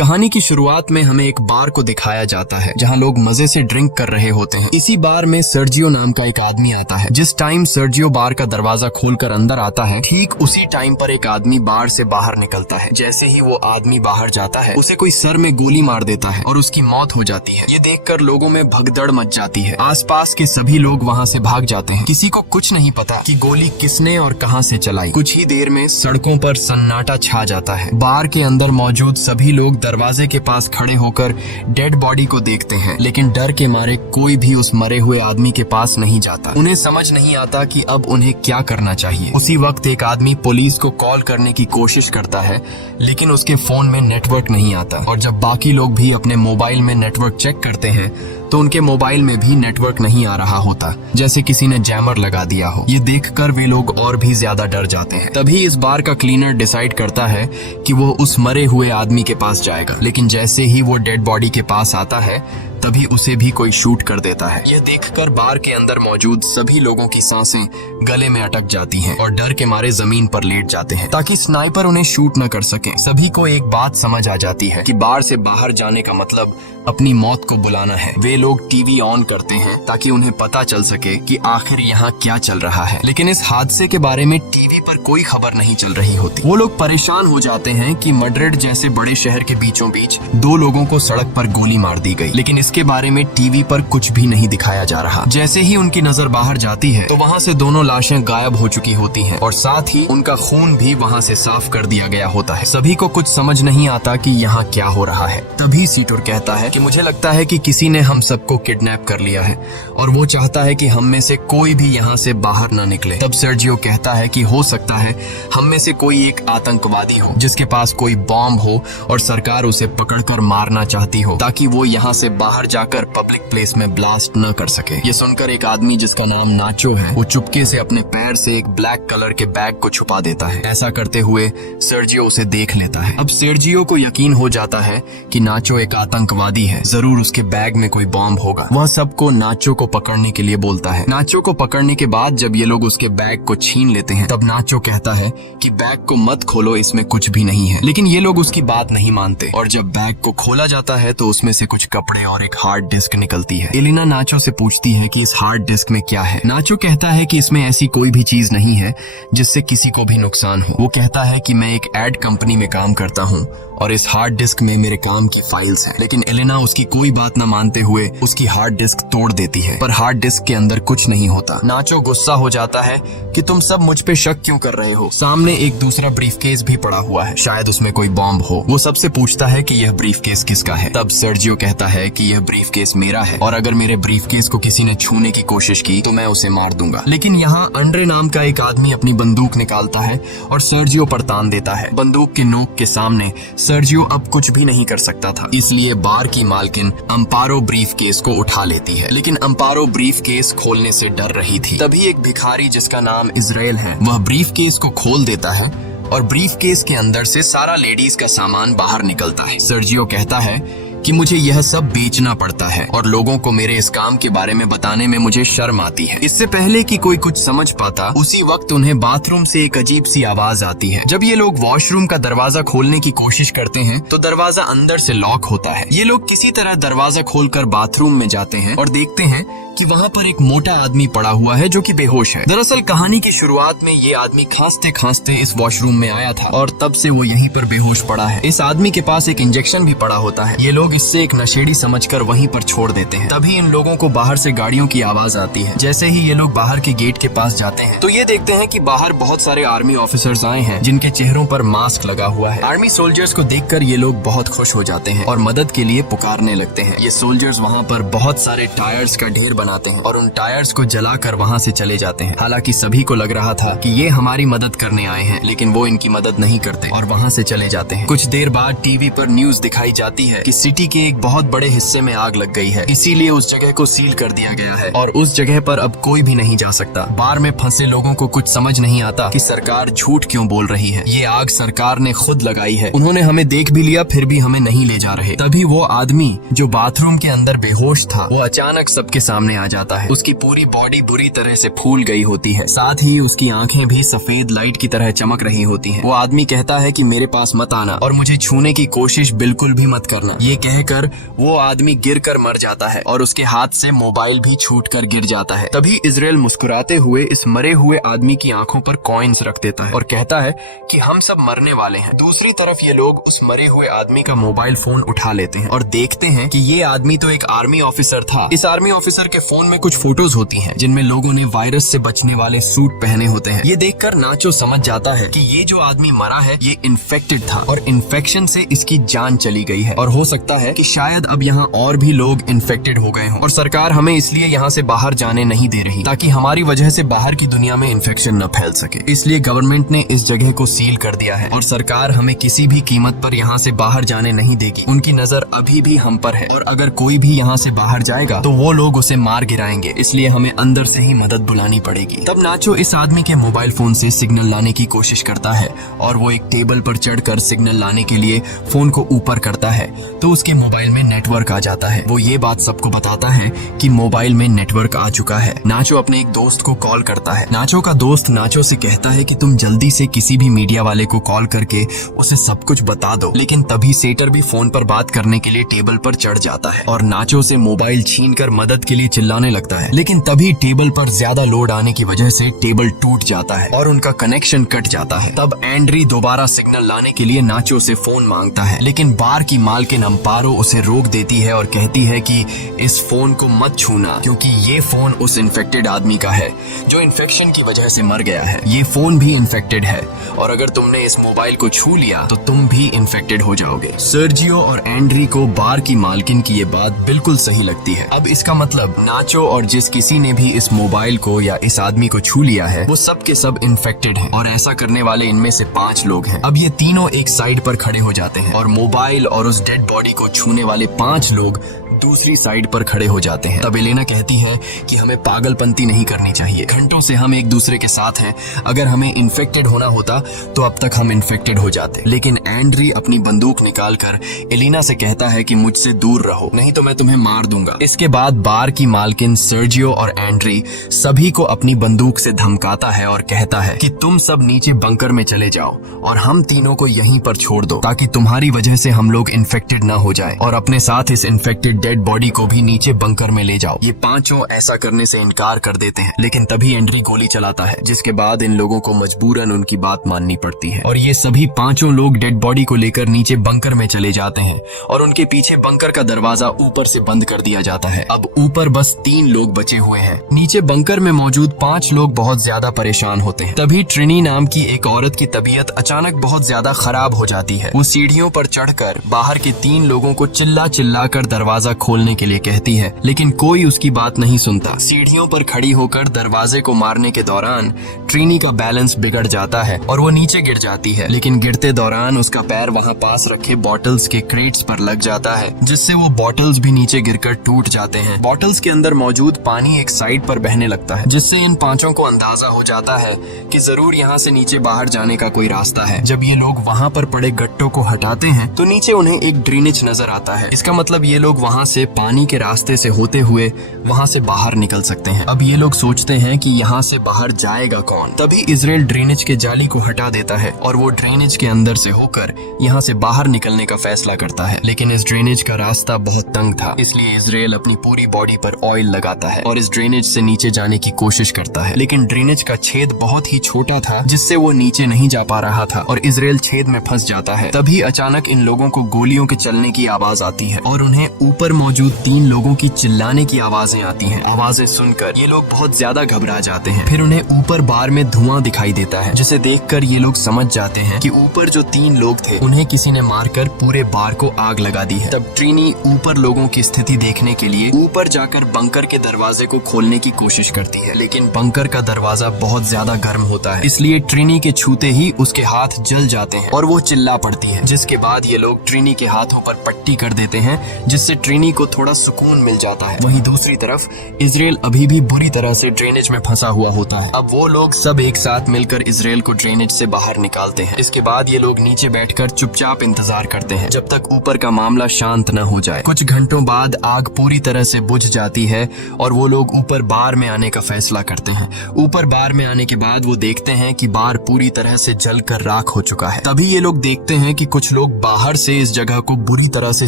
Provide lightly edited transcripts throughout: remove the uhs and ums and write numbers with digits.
कहानी की शुरुआत में हमें एक बार को दिखाया जाता है जहां लोग मजे से ड्रिंक कर रहे होते हैं। इसी बार में सर्जियो नाम का एक आदमी आता है। जिस टाइम सर्जियो बार का दरवाजा खोलकर अंदर आता है, ठीक उसी टाइम पर एक आदमी बार से बाहर निकलता है। जैसे ही वो आदमी बाहर जाता है, उसे कोई सर में गोली मार देता है और उसकी मौत हो जाती है। ये देखकर लोगों में भगदड़ मच जाती है। आसपास के सभी लोग वहाँ से भाग जाते हैं। किसी को कुछ नहीं पता कि गोली किसने और कहाँ से चलाई। कुछ ही देर में सड़कों पर सन्नाटा छा जाता है। बार के अंदर मौजूद सभी लोग दरवाजे के पास खड़े होकर डेड बॉडी को देखते हैं, लेकिन डर के मारे कोई भी उस मरे हुए आदमी के पास नहीं जाता। उन्हें समझ नहीं आता कि अब उन्हें क्या करना चाहिए। उसी वक्त एक आदमी पुलिस को कॉल करने की कोशिश करता है, लेकिन उसके फोन में नेटवर्क नहीं आता। और जब बाकी लोग भी अपने मोबाइल में नेटवर्क चेक करते हैं तो उनके मोबाइल में भी नेटवर्क नहीं आ रहा होता, जैसे किसी ने जैमर लगा दिया हो। ये देखकर वे लोग और भी ज्यादा डर जाते हैं। तभी इस बार का क्लीनर डिसाइड करता है कि वो उस मरे हुए आदमी के पास जाएगा, लेकिन जैसे ही वो डेड बॉडी के पास आता है तभी उसे भी कोई शूट कर देता है। यह देखकर बार के अंदर मौजूद सभी लोगों की सांसें गले में अटक जाती हैं और डर के मारे जमीन पर लेट जाते हैं ताकि स्नाइपर उन्हें शूट न कर सके। सभी को एक बात समझ आ जाती है कि बार से बाहर जाने का मतलब अपनी मौत को बुलाना है। वे लोग टीवी ऑन करते हैं ताकि उन्हें पता चल सके कि आखिर यहाँ क्या चल रहा है, लेकिन इस हादसे के बारे में टीवी पर कोई खबर नहीं चल रही होती। वो लोग परेशान हो जाते हैं कि मैड्रिड जैसे बड़े शहर के बीचों बीच 2 लोगों को सड़क पर गोली मार दी गई, लेकिन इसके बारे में टीवी पर कुछ भी नहीं दिखाया जा रहा। जैसे ही उनकी नजर बाहर जाती है तो वहाँ से दोनों लाशें गायब हो चुकी होती हैं और साथ ही उनका खून भी वहाँ से साफ कर दिया गया होता है। सभी को कुछ समझ नहीं आता कि यहाँ क्या हो रहा है। तभी सीटोर कहता है कि मुझे लगता है कि किसी ने हम सबको किडनैप कर लिया है और वो चाहता है कि हम में से कोई भी यहाँ से बाहर न निकले। तब सर्जियो कहता है कि हो सकता है हम में से कोई एक आतंकवादी हो जिसके पास कोई बॉम्ब हो और सरकार उसे पकड़कर मारना चाहती हो ताकि वो यहाँ से बाहर जाकर पब्लिक प्लेस में ब्लास्ट न कर सके। ये सुनकर एक आदमी जिसका नाम नाचो है, वो चुपके से अपने पैर से एक ब्लैक कलर के बैग को छुपा देता है। ऐसा करते हुए सर्जियो उसे देख लेता है। अब सर्जियो को यकीन हो जाता है कि नाचो एक आतंकवादी है, जरूर उसके बैग में कोई बॉम्ब होगा। वह सबको नाचो को पकड़ने के लिए बोलता है। नाचो को पकड़ने के बाद जब ये लोग उसके बैग को छीन लेते हैं, तब नाचो कहता है कि बैग को मत खोलो, इसमें कुछ भी नहीं है। लेकिन ये लोग उसकी बात नहीं मानते और जब बैग को खोला जाता है तो उसमें से कुछ कपड़े और एक हार्ड डिस्क निकलती है। एलिना नाचो से पूछती है कि इस हार्ड डिस्क में क्या है। नाचो कहता है कि इसमें ऐसी कोई भी चीज नहीं है जिससे किसी को भी नुकसान हो। वो कहता है कि मैं एक एड कंपनी में काम करता हूँ और इस हार्ड डिस्क में मेरे काम की फाइल्स हैं। लेकिन एलिना उसकी कोई बात न मानते हुए उसकी हार्ड डिस्क तोड़ देती है, पर हार्ड डिस्क के अंदर कुछ नहीं होता। नाचो गुस्सा हो जाता है कि तुम सब मुझ पे शक क्यों कर रहे हो। सामने एक दूसरा ब्रीफकेस भी पड़ा हुआ है, शायद उसमें कोई बॉम्ब हो। वो सबसे पूछता है कि यह ब्रीफकेस किसका है। तब सर्जियो कहता है कि यह ब्रीफकेस मेरा है और अगर मेरे ब्रीफकेस को किसी ने छूने की कोशिश की तो मैं उसे मार दूंगा। लेकिन यहाँ अंड्रे नाम का एक आदमी अपनी बंदूक निकालता है और सर्जियो पर तान देता है। बंदूक के नोक के सामने सर्जियो अब कुछ भी नहीं कर सकता था, इसलिए बार की मालकिन अम्पारो ब्रीफकेस को उठा लेती है। लेकिन अम्पारो ब्रीफकेस खोलने से डर रही थी। तभी एक भिखारी जिसका नाम इजराइल है, वह ब्रीफकेस को खोल देता है और ब्रीफकेस के अंदर से सारा लेडीज का सामान बाहर निकलता है। सर्जियो कहता है कि मुझे यह सब बेचना पड़ता है और लोगों को मेरे इस काम के बारे में बताने में मुझे शर्म आती है। इससे पहले कि कोई कुछ समझ पाता, उसी वक्त उन्हें बाथरूम से एक अजीब सी आवाज आती है। जब ये लोग वॉशरूम का दरवाजा खोलने की कोशिश करते हैं तो दरवाजा अंदर से लॉक होता है। ये लोग किसी तरह दरवाजा खोलकर बाथरूम में जाते हैं और देखते हैं कि वहाँ पर एक मोटा आदमी पड़ा हुआ है जो कि बेहोश है। दरअसल कहानी की शुरुआत में ये आदमी खांसते खांसते इस वॉशरूम में आया था और तब से वो यहीं पर बेहोश पड़ा है। इस आदमी के पास एक इंजेक्शन भी पड़ा होता है। ये लोग इससे एक नशेड़ी समझकर वहीं पर छोड़ देते हैं। तभी इन लोगों को बाहर से गाड़ियों की आवाज आती है। जैसे ही ये लोग बाहर के गेट के पास जाते हैं तो ये देखते हैं कि बाहर बहुत सारे आर्मी ऑफिसर्स आए हैं जिनके चेहरों पर मास्क लगा हुआ है। आर्मी सोल्जर्स को देखकर ये लोग बहुत खुश हो जाते हैं और मदद के लिए पुकारने लगते हैं। ये सोल्जर्स वहाँ पर बहुत सारे टायर्स का ढेर बनाते हैं और उन टायर्स को जलाकर वहाँ से चले जाते हैं। हालांकि सभी को लग रहा था कि ये हमारी मदद करने आए हैं, लेकिन वो इनकी मदद नहीं करते और वहाँ से चले जाते हैं। कुछ देर बाद टीवी पर न्यूज दिखाई जाती है कि सिटी के एक बहुत बड़े हिस्से में आग लग गई है, इसीलिए उस जगह को सील कर दिया गया है और उस जगह पर अब कोई भी नहीं जा सकता। बार में फंसे लोगों को कुछ समझ नहीं आता कि सरकार झूठ क्यों बोल रही है। ये आग सरकार ने खुद लगाई है, उन्होंने हमें देख भी लिया फिर भी हमें नहीं ले जा रहे। तभी वो आदमी जो बाथरूम के अंदर बेहोश था, वो अचानक सबके सामने सामने आ जाता है। उसकी पूरी बॉडी बुरी तरह से फूल गई होती है, साथ ही उसकी आंखें भी सफेद लाइट की तरह चमक रही होती हैं। वो आदमी कहता है कि मेरे पास मत आना और मुझे छूने की कोशिश बिल्कुल भी मत करना। ये कहकर वो आदमी गिरकर मर जाता है और उसके हाथ से मोबाइल भी छूटकर गिर जाता है। तभी इजराइल मुस्कुराते हुए इस मरे हुए आदमी की आंखों पर कॉइन्स रख देता है और कहता है कि हम सब मरने वाले हैं। दूसरी तरफ ये लोग उस मरे हुए आदमी का मोबाइल फोन उठा लेते हैं और देखते हैं कि ये आदमी तो एक आर्मी ऑफिसर था। इस आर्मी ऑफिसर के फोन में कुछ फोटोज होती हैं जिनमें लोगों ने वायरस से बचने वाले सूट पहने होते हैं। ये देखकर नाचो समझ जाता है कि ये जो आदमी मरा है ये इन्फेक्टेड था और इन्फेक्शन से इसकी जान चली गई है और हो सकता है कि शायद अब यहाँ और भी लोग इन्फेक्टेड हो गए हों और सरकार हमें इसलिए यहाँ से बाहर जाने नहीं दे रही ताकि हमारी वजह से बाहर की दुनिया में इन्फेक्शन न फैल सके। इसलिए गवर्नमेंट ने इस जगह को सील कर दिया है और सरकार हमें किसी भी कीमत पर यहाँ से बाहर जाने नहीं देगी। उनकी नजर अभी भी हम पर है और अगर कोई भी यहाँ से बाहर जाएगा तो वो लोग उसे मार गिराएंगे, इसलिए हमें अंदर से ही मदद बुलानी पड़ेगी। तब नाचो इस आदमी के मोबाइल फोन से सिग्नल लाने की कोशिश करता है और वो एक टेबल पर चढ़कर सिग्नल लाने के लिए फोन को ऊपर करता है तो उसके मोबाइल में नेटवर्क आ जाता है। वो ये बात सबको बताता है कि मोबाइल में नेटवर्क आ चुका है। नाचो अपने एक दोस्त को कॉल करता है। नाचो का दोस्त नाचो से कहता है कि तुम जल्दी से किसी भी मीडिया वाले को कॉल करके उसे सब कुछ बता दो। लेकिन तभी सेटर भी फोन पर बात करने के लिए टेबल पर चढ़ जाता है और नाचो से मोबाइल छीनकर मदद के लिए चिल्लाने लगता है। लेकिन तभी टेबल पर ज्यादा लोड आने की वजह से टेबल टूट जाता है और उनका कनेक्शन कट जाता है। तब एंड्री दोबारा सिग्नल लाने के लिए नाचो से फोन मांगता है, लेकिन बार की मालकिन अम्पारो उसे रोक देती है और कहती है कि इस फोन को मत छूना क्योंकि ये फोन उस इन्फेक्टेड आदमी का है जो इन्फेक्शन की वजह से मर गया है। ये फोन भी इन्फेक्टेड है और अगर तुमने इस मोबाइल को छू लिया तो तुम भी इन्फेक्टेड हो जाओगे। सर्जियो और एंड्री को बार की मालकिन की ये बात बिल्कुल सही लगती है। अब इसका मतलब नाचो और जिस किसी ने भी इस मोबाइल को या इस आदमी को छू लिया है वो सब के सब इन्फेक्टेड हैं और ऐसा करने वाले इनमें से 5 लोग हैं। अब ये तीनों एक साइड पर खड़े हो जाते हैं और मोबाइल और उस डेड बॉडी को छूने वाले 5 लोग दूसरी साइड पर खड़े हो जाते हैं। तब एलेना कहती है कि हमें पागलपंती नहीं करनी चाहिए। घंटों से हम एक दूसरे के साथ हैं, अगर हमें इन्फेक्टेड होना होता तो अब तक हम इन्फेक्टेड हो जाते। लेकिन एंड्री अपनी बंदूक निकालकर एलेना से कहता है कि मुझसे दूर रहो नहीं तो मैं तुम्हें मार दूंगा। इसके बाद बार की मालकिन सर्जियो और एंड्री सभी को अपनी बंदूक से धमकाता है और कहता है कि तुम सब नीचे बंकर में चले जाओ और हम तीनों को यहीं पर छोड़ दो ताकि तुम्हारी वजह से हम लोग इन्फेक्टेड ना हो जाए और अपने साथ इस इन्फेक्टेड डेड बॉडी को भी नीचे बंकर में ले जाओ। ये 5 ऐसा करने से इनकार कर देते हैं, लेकिन तभी एंड्री गोली चलाता है जिसके बाद इन लोगों को मजबूरन उनकी बात माननी पड़ती है और ये सभी 5 लोग डेड बॉडी को लेकर नीचे बंकर में चले जाते हैं और उनके पीछे बंकर का दरवाजा ऊपर से बंद कर दिया जाता है। अब ऊपर बस 3 लोग बचे हुए हैं। नीचे बंकर में मौजूद 5 लोग बहुत ज्यादा परेशान होते हैं। तभी ट्रिनी नाम की एक औरत की तबीयत अचानक बहुत ज्यादा खराब हो जाती है। वो सीढ़ियों पर चढ़कर बाहर के 3 लोगों को चिल्ला चिल्ला कर दरवाजा खोलने के लिए कहती है, लेकिन कोई उसकी बात नहीं सुनता। सीढ़ियों पर खड़ी होकर दरवाजे को मारने के दौरान ट्रिनी का बैलेंस बिगड़ जाता है और वो नीचे गिर जाती है, लेकिन गिरते दौरान उसका पैर वहाँ पास रखे बॉटल्स के क्रेट्स पर लग जाता है जिससे वो बॉटल्स भी नीचे गिरकर टूट जाते हैं। बॉटल्स के अंदर मौजूद पानी एक साइड पर बहने लगता है जिससे इन 5 को अंदाजा हो जाता है कि जरूर यहाँ से नीचे बाहर जाने का कोई रास्ता है। जब ये लोग वहाँ पर पड़े गट्टों को हटाते हैं तो नीचे उन्हें एक ड्रेनेज नजर आता है। इसका मतलब ये लोग वहाँ से पानी के रास्ते से होते हुए वहाँ से बाहर निकल सकते हैं। अब ये लोग सोचते हैं कि यहाँ से बाहर जाएगा कौन। तभी इजराइल ड्रेनेज के जाली को हटा देता है और वो ड्रेनेज के अंदर से होकर यहाँ से बाहर निकलने का फैसला करता है, लेकिन इस ड्रेनेज का रास्ता बहुत तंग था, इसलिए इजराइल अपनी पूरी बॉडी पर ऑयल लगाता है और इस ड्रेनेज से नीचे जाने की कोशिश करता है, लेकिन ड्रेनेज का छेद बहुत ही छोटा था जिससे वो नीचे नहीं जा पा रहा था और इजराइल छेद में फंस जाता है। तभी अचानक इन लोगों को गोलियों के चलने की आवाज आती है और उन्हें ऊपर मौजूद 3 लोगों की चिल्लाने की आवाजें आती हैं। आवाजें सुनकर ये लोग बहुत ज्यादा घबरा जाते हैं। फिर उन्हें ऊपर बार में धुआं दिखाई देता है जिसे देखकर ये लोग समझ जाते हैं कि ऊपर जो 3 लोग थे उन्हें किसी ने मारकर पूरे बार को आग लगा दी है। तब ट्रिनी ऊपर लोगों की स्थिति देखने के लिए ऊपर जाकर बंकर के दरवाजे को खोलने की कोशिश करती है, लेकिन बंकर का दरवाजा बहुत ज्यादा गर्म होता है, इसलिए ट्रिनी के छूते ही उसके हाथ जल जाते हैं और वो चिल्ला पड़ती है, जिसके बाद ये लोग ट्रिनी के हाथों पर पट्टी कर देते हैं जिससे ट्रिनी आदमी को थोड़ा सुकून मिल जाता है। वहीं दूसरी तरफ इजराइल अभी भी बुरी तरह से ड्रेनेज में फंसा हुआ होता है। अब वो लोग सब एक साथ मिलकर इजराइल को ड्रेनेज से बाहर निकालते हैं। इसके बाद ये लोग नीचे बैठकर चुपचाप इंतजार करते हैं जब तक ऊपर का मामला शांत न हो जाए। कुछ घंटों बाद आग पूरी तरह से बुझ जाती है और वो लोग ऊपर बार में आने का फैसला करते हैं। ऊपर बार में आने के बाद वो देखते हैं कि बार पूरी तरह से जलकर राख हो चुका है। तभी ये लोग देखते हैं कि कुछ लोग बाहर से इस जगह को बुरी तरह से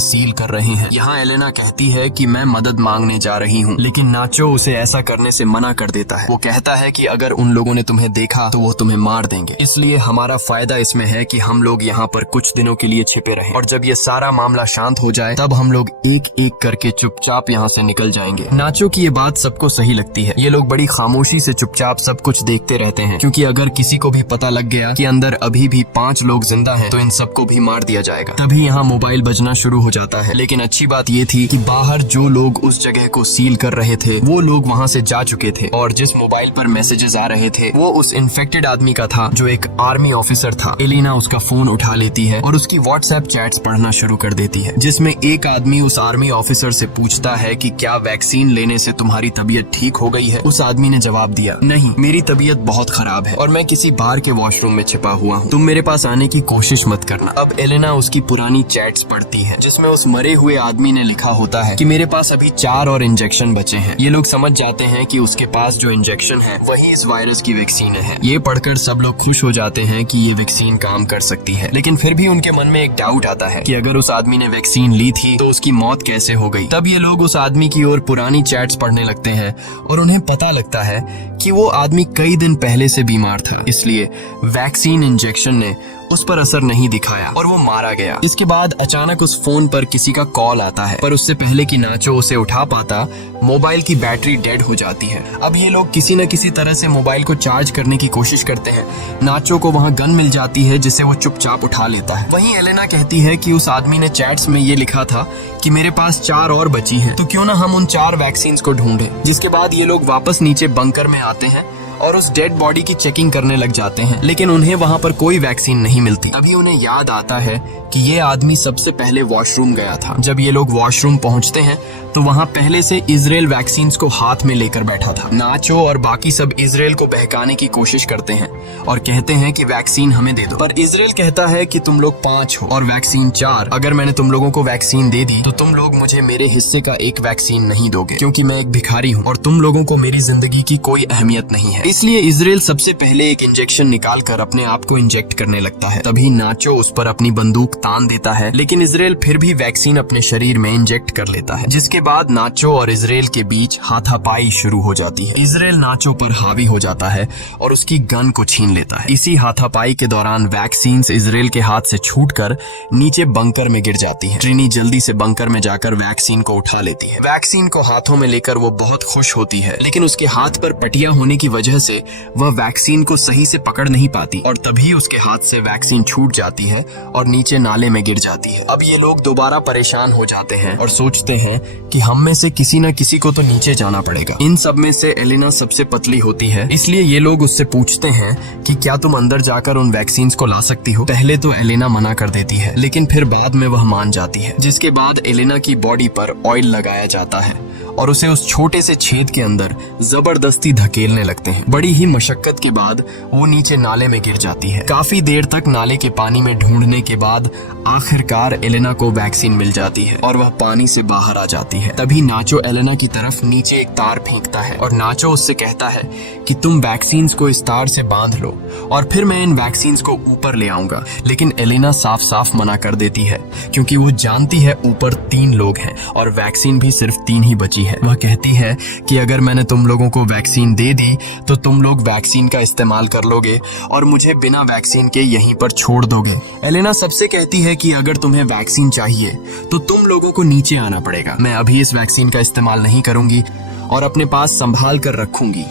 सील कर रहे हैं। यहाँ एलेना कहती है कि मैं मदद मांगने जा रही हूँ, लेकिन नाचो उसे ऐसा करने से मना कर देता है। वो कहता है कि अगर उन लोगों ने तुम्हें देखा तो वो तुम्हें मार देंगे, इसलिए हमारा फायदा इसमें है कि हम लोग यहाँ पर कुछ दिनों के लिए छिपे रहें और जब ये सारा मामला शांत हो जाए तब हम लोग एक एक करके चुपचाप यहाँ से निकल जाएंगे। नाचो की ये बात सबको सही लगती है। ये लोग बड़ी खामोशी से चुपचाप सब कुछ देखते रहते हैं, क्योंकि अगर किसी को भी पता लग गया कि अंदर अभी भी 5 लोग जिंदा हैं, तो इन सबको भी मार दिया जाएगा। तभी यहाँ मोबाइल बजना शुरू हो जाता है। लेकिन अच्छी बात ये थी कि बाहर जो लोग उस जगह को सील कर रहे थे वो लोग वहाँ से जा चुके थे और जिस मोबाइल पर मैसेजेस आ रहे थे वो उस इन्फेक्टेड आदमी का था जो एक आर्मी ऑफिसर था। एलेना उसका फोन उठा लेती है और उसकी व्हाट्सएप चैट्स पढ़ना शुरू कर देती है, जिसमें एक आदमी उस आर्मी ऑफिसर से पूछता है कि क्या वैक्सीन लेने से तुम्हारी तबीयत ठीक हो गई है। उस आदमी ने जवाब दिया, नहीं, मेरी तबीयत बहुत खराब है और मैं किसी बार के वॉशरूम में छिपा हुआ हूँ, तुम मेरे पास आने की कोशिश मत करना। अब एलेना उसकी पुरानी चैट्स पढ़ती है जिसमें उस मरे हुए आदमी ने लिखा होता है कि मेरे पास अभी 4 और इंजेक्शन बचे हैं। ये लोग समझ जाते हैं कि उसके पास जो इंजेक्शन है वही इस वायरस की वैक्सीन है। ये पढ़कर सब लोग खुश हो जाते हैं कि ये वैक्सीन काम कर सकती है, लेकिन फिर भी उनके मन में एक डाउट आता है कि अगर उस आदमी ने वैक्सीन ली थी तो उसकी मौत कैसे हो गई। तब ये लोग उस आदमी की ओर पुरानी चैट्स पढ़ने लगते हैं और उन्हें पता लगता है कि वो आदमी कई दिन पहले से बीमार था, इसलिए वैक्सीन इंजेक्शन ने उस पर असर नहीं दिखाया और वो मारा गया। इसके बाद अचानक उस फोन पर किसी का कॉल आता है, पर उससे पहले कि नाचो उसे उठा पाता, मोबाइल की बैटरी डेड हो जाती है। अब ये लोग किसी न किसी तरह से मोबाइल को चार्ज करने की कोशिश करते हैं। नाचो को वहाँ गन मिल जाती है जिसे वो चुपचाप उठा लेता है। वहीं एलेना कहती है कि उस आदमी ने चैट्स में ये लिखा था कि मेरे पास 4 और बची हैं, तो क्यों ना हम उन 4 वैक्सीन को ढूंढें। जिसके बाद ये लोग वापस नीचे बंकर में आते हैं और उस डेड बॉडी की चेकिंग करने लग जाते हैं, लेकिन उन्हें वहाँ पर कोई वैक्सीन नहीं मिलती। अभी उन्हें याद आता है कि ये आदमी सबसे पहले वॉशरूम गया था। जब ये लोग वॉशरूम पहुँचते हैं तो वहाँ पहले से इजराइल वैक्सीन को हाथ में लेकर बैठा था। नाचो और बाकी सब इजराइल को बहकाने की कोशिश करते हैं और कहते हैं कि वैक्सीन हमें दे दो, पर इजराइल कहता है कि तुम लोग 5 हो और वैक्सीन 4। अगर मैंने तुम लोगों को वैक्सीन दे दी तो तुम लोग मुझे मेरे हिस्से का एक वैक्सीन नहीं दोगे, क्योंकि मैं एक भिखारी हूँ और तुम लोगों को मेरी जिंदगी की कोई अहमियत नहीं है। इसलिए इजराइल सबसे पहले एक इंजेक्शन निकाल कर अपने आप को इंजेक्ट करने लगता है। तभी नाचो उस पर अपनी बंदूक तान देता है, लेकिन इजराइल फिर भी वैक्सीन अपने शरीर में इंजेक्ट कर लेता है, जिसके बाद नाचो और इजराइल के बीच हाथापाई शुरू हो जाती है। इजराइल नाचो पर हावी हो जाता है और उसकी गन को छीन लेता है। इसी हाथापाई के दौरान वैक्सीन इजराइल के हाथ से छूटकर नीचे बंकर में गिर जाती है। ट्रिनी जल्दी से बंकर में जाकर वैक्सीन को उठा लेती है। वैक्सीन को हाथों में लेकर वो बहुत खुश होती है, लेकिन उसके हाथ पर पटिया होने की वजह से वह वैक्सीन को सही से पकड़ नहीं पाती और तभी उसके हाथ से वैक्सीन छूट जाती है और नीचे नाले में गिर जाती है। अब ये लोग दोबारा परेशान हो जाते हैं और सोचते हैं कि हम में से किसी न किसी को तो नीचे जाना पड़ेगा। इन सब में से एलेना सबसे पतली होती है, इसलिए ये लोग उससे पूछते हैं कि क्या तुम अंदर जाकर उन वैक्सीन को ला सकती हो। पहले तो एलेना मना कर देती है, लेकिन फिर बाद में वह मान जाती है, जिसके बाद एलेना की बॉडी पर ऑयल लगाया जाता है और उसे उस छोटे से छेद के अंदर जबरदस्ती धकेलने लगते हैं। बड़ी ही मशक्कत के बाद वो नीचे नाले में गिर जाती है। काफी देर तक नाले के पानी में ढूंढने के बाद आखिरकार एलेना को वैक्सीन मिल जाती है और वह पानी से बाहर आ जाती है। तभी नाचो एलेना की तरफ नीचे एक तार फेंकता है और नाचो उससे कहता है कि तुम वैक्सीन को इस तार से बांध लो और फिर मैं इन वैक्सीन को ऊपर ले आऊंगा। लेकिन एलेना साफ साफ मना कर देती है, क्योंकि वो जानती है ऊपर 3 लोग हैं और वैक्सीन भी सिर्फ 3 ही बची है। वह कहती है कि अगर मैंने तुम लोगों को वैक्सीन दे दी तो तुम लोग वैक्सीन का इस्तेमाल कर लोगे और मुझे बिना वैक्सीन के यहीं पर छोड़ दोगे। एलेना सबसे कहती है कि अगर तुम्हें वैक्सीन चाहिए तो तुम लोगों को नीचे आना पड़ेगा। मैं अभी इस वैक्सीन का इस्तेमाल नहीं करूंगी और अपने पास संभाल कर रखूंगी।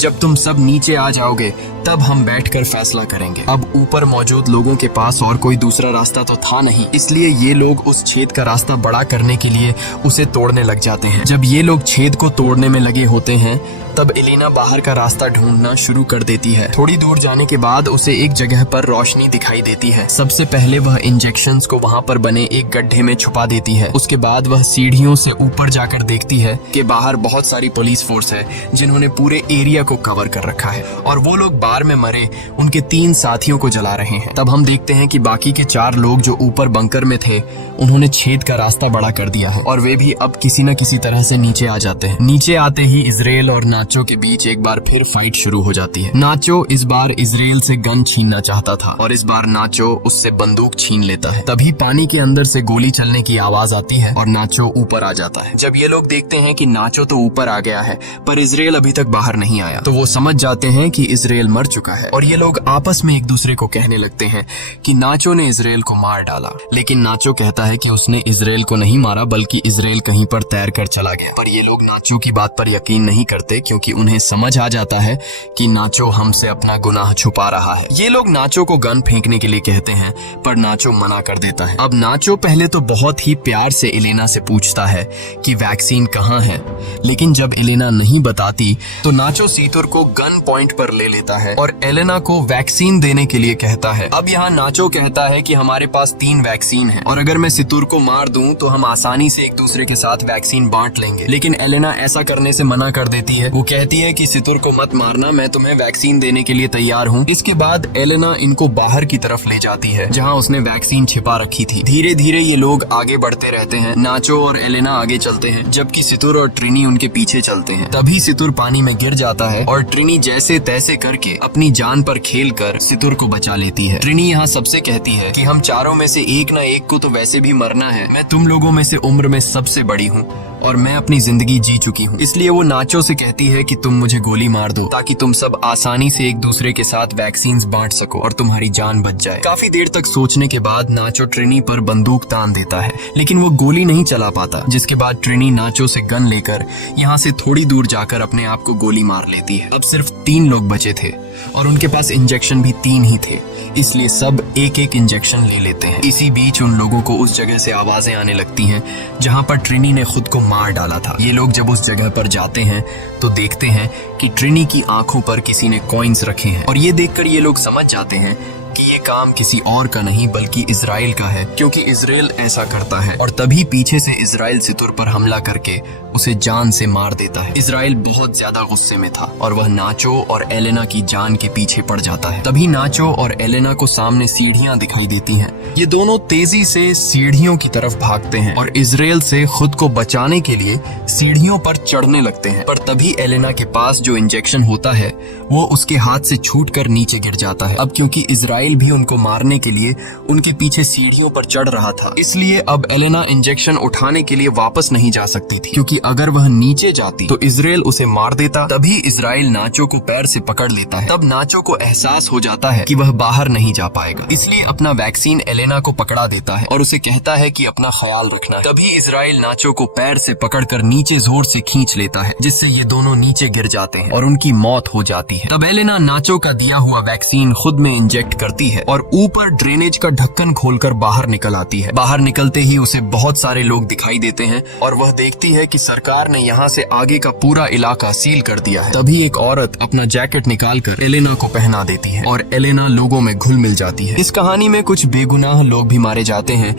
जब तुम सब नीचे आ जाओगे तब हम बैठकर फैसला करेंगे। अब ऊपर मौजूद लोगों के पास और कोई दूसरा रास्ता तो था नहीं, इसलिए ये लोग उस छेद का रास्ता बड़ा करने के लिए उसे तोड़ने लग जाते हैं। जब ये लोग छेद को तोड़ने में लगे होते हैं तब एलेना बाहर का रास्ता ढूंढना शुरू कर देती है। थोड़ी दूर जाने के बाद उसे एक जगह पर रोशनी दिखाई देती है। सबसे पहले वह इंजेक्शंस को वहां पर बने एक गड्ढे में छुपा देती है। उसके बाद वह सीढ़ियों से ऊपर जाकर देखती है कि बाहर बहुत सारी पुलिस फोर्स है जिन्होंने पूरे एरिया को कवर कर रखा है और वो लोग बार में मरे उनके 3 साथियों को जला रहे हैं। तब हम देखते हैं कि बाकी के 4 लोग जो ऊपर बंकर में थे उन्होंने छेद का रास्ता बड़ा कर दिया है और वे भी अब किसी न किसी तरह से नीचे आ जाते हैं। नीचे आते ही इजराइल और नाचो के बीच एक बार फिर फाइट शुरू हो जाती है। नाचो इस बार इजराइल से गन छीनना चाहता था और इस बार नाचो उससे बंदूक छीन लेता है। तभी पानी के अंदर से गोली चलने की आवाज आती है और नाचो ऊपर आ जाता है। जब ये लोग देखते हैं कि नाचो तो ऊपर आ गया है पर इजराइल अभी तक बाहर नहीं आया तो वो समझ जाते हैं कि इजराइल मर चुका है और ये लोग आपस में एक दूसरे को कहने लगते हैं कि नाचो ने इजराइल को मार डाला। लेकिन नाचो कहता है कि उसने इजराइल को नहीं मारा बल्कि इजराइल कहीं पर तैर कर चला गया। पर ये लोग नाचो की बात पर यकीन नहीं करते क्योंकि उन्हें समझ आ जाता है कि नाचो हमसे अपना गुनाह छुपा रहा है। ये लोग नाचो को गन फेंकने के लिए कहते हैं पर नाचो मना कर देता है। अब नाचो पहले तो बहुत ही प्यार से एलेना से पूछता है कि वैक्सीन कहाँ है, लेकिन जब एलेना नहीं बताती तो नाचो सीतुर को गन पॉइंट पर ले लेता है और एलेना को वैक्सीन देने के लिए कहता है। अब यहाँ नाचो कहता है कि हमारे पास 3 वैक्सीन है और अगर मैं सितुर को मार दूं तो हम आसानी से एक दूसरे के साथ वैक्सीन बांट लेंगे। लेकिन एलेना ऐसा करने से मना कर देती है। वो कहती है कि सितुर को मत मारना, मैं तुम्हें वैक्सीन देने के लिए तैयार हूँ। इसके बाद एलेना इनको बाहर की तरफ ले जाती है जहाँ उसने वैक्सीन छिपा रखी थी। धीरे धीरे ये लोग आगे बढ़ते रहते हैं। नाचो और एलेना आगे चलते हैं जबकि सितुर और ट्रिनी उनके पीछे चलते हैं। तभी सितुर पानी में गिर जाता है और ट्रिनी जैसे तैसे करके अपनी जान पर खेल कर सितुर को बचा लेती है। ट्रिनी यहाँ सबसे कहती है कि हम चारों में से एक न एक को तो वैसे भी मरना है। मैं तुम लोगों में से उम्र में सबसे बड़ी हूँ और मैं अपनी जिंदगी जी चुकी हूँ, इसलिए वो नाचो से कहती है कि तुम मुझे गोली मार दो ताकि तुम सब आसानी से एक दूसरे के साथ वैक्सीन बांट सको और तुम्हारी जान बच जाए। काफी देर तक सोचने के बाद नाचो ट्रिनी पर बंदूक तान देता है लेकिन वो गोली नहीं चला पाता, जिसके बाद ट्रिनी नाचो से गन लेकर यहाँ से थोड़ी दूर जाकर अपने आप को गोली मार लेती है। अब सिर्फ 3 लोग बचे थे और उनके पास इंजेक्शन भी 3 ही थे, इसलिए सब एक एक इंजेक्शन ले लेते हैं। इसी बीच उन लोगों को उस जगह से आवाजें आने लगती हैं जहां पर ट्रिनी ने खुद को मार डाला था। ये लोग जब उस जगह पर जाते हैं तो देखते हैं कि ट्रिनी की आंखों पर किसी ने कॉइन्स रखे हैं और ये देखकर ये लोग समझ जाते हैं कि ये काम किसी और का नहीं बल्कि इजराइल का है क्योंकि इजराइल ऐसा करता है। और तभी पीछे से इजराइल सितुर पर हमला करके उसे जान से मार देता है। इजराइल बहुत ज्यादा गुस्से में था और वह नाचो और एलेना की जान के पीछे पड़ जाता है। तभी नाचो और एलेना को सामने सीढ़ियां दिखाई देती हैं। ये दोनों तेजी से सीढ़ियों की तरफ भागते हैं और इजराइल से खुद को बचाने के लिए सीढ़ियों पर चढ़ने लगते हैं। पर तभी एलेना के पास जो इंजेक्शन होता है वो उसके हाथ से छूटकर नीचे गिर जाता है। अब क्योंकि इजराइल भी उनको मारने के लिए उनके पीछे सीढ़ियों पर चढ़ रहा था, इसलिए अब एलेना इंजेक्शन उठाने के लिए वापस नहीं जा सकती थी क्योंकि अगर वह नीचे जाती तो इजराइल उसे मार देता। तभी इजराइल नाचो को पैर से पकड़ लेता है। तब नाचो को एहसास हो जाता है कि वह बाहर नहीं जा पाएगा, इसलिए अपना वैक्सीन एलेना को पकड़ा देता है और उसे कहता है कि अपना ख्याल रखना है। तभी इजराइल नाचो को पैर से पकड़कर नीचे जोर से खींच लेता है जिससे ये दोनों नीचे गिर जाते हैं और उनकी मौत हो जाती है। तब एलेना नाचो का दिया हुआ वैक्सीन खुद में इंजेक्ट करती है और ऊपर ड्रेनेज का ढक्कन खोलकर बाहर निकल आती है। बाहर निकलते ही उसे बहुत सारे लोग दिखाई देते हैं और वह देखती है कि सरकार ने यहाँ से आगे का पूरा इलाका सील कर दिया है। तभी एक औरत अपना जैकेट निकालकर एलेना को पहना देती है और एलेना लोगों में घुल मिल जाती है। इस कहानी में कुछ बेगुनाह लोग भी मारे जाते हैं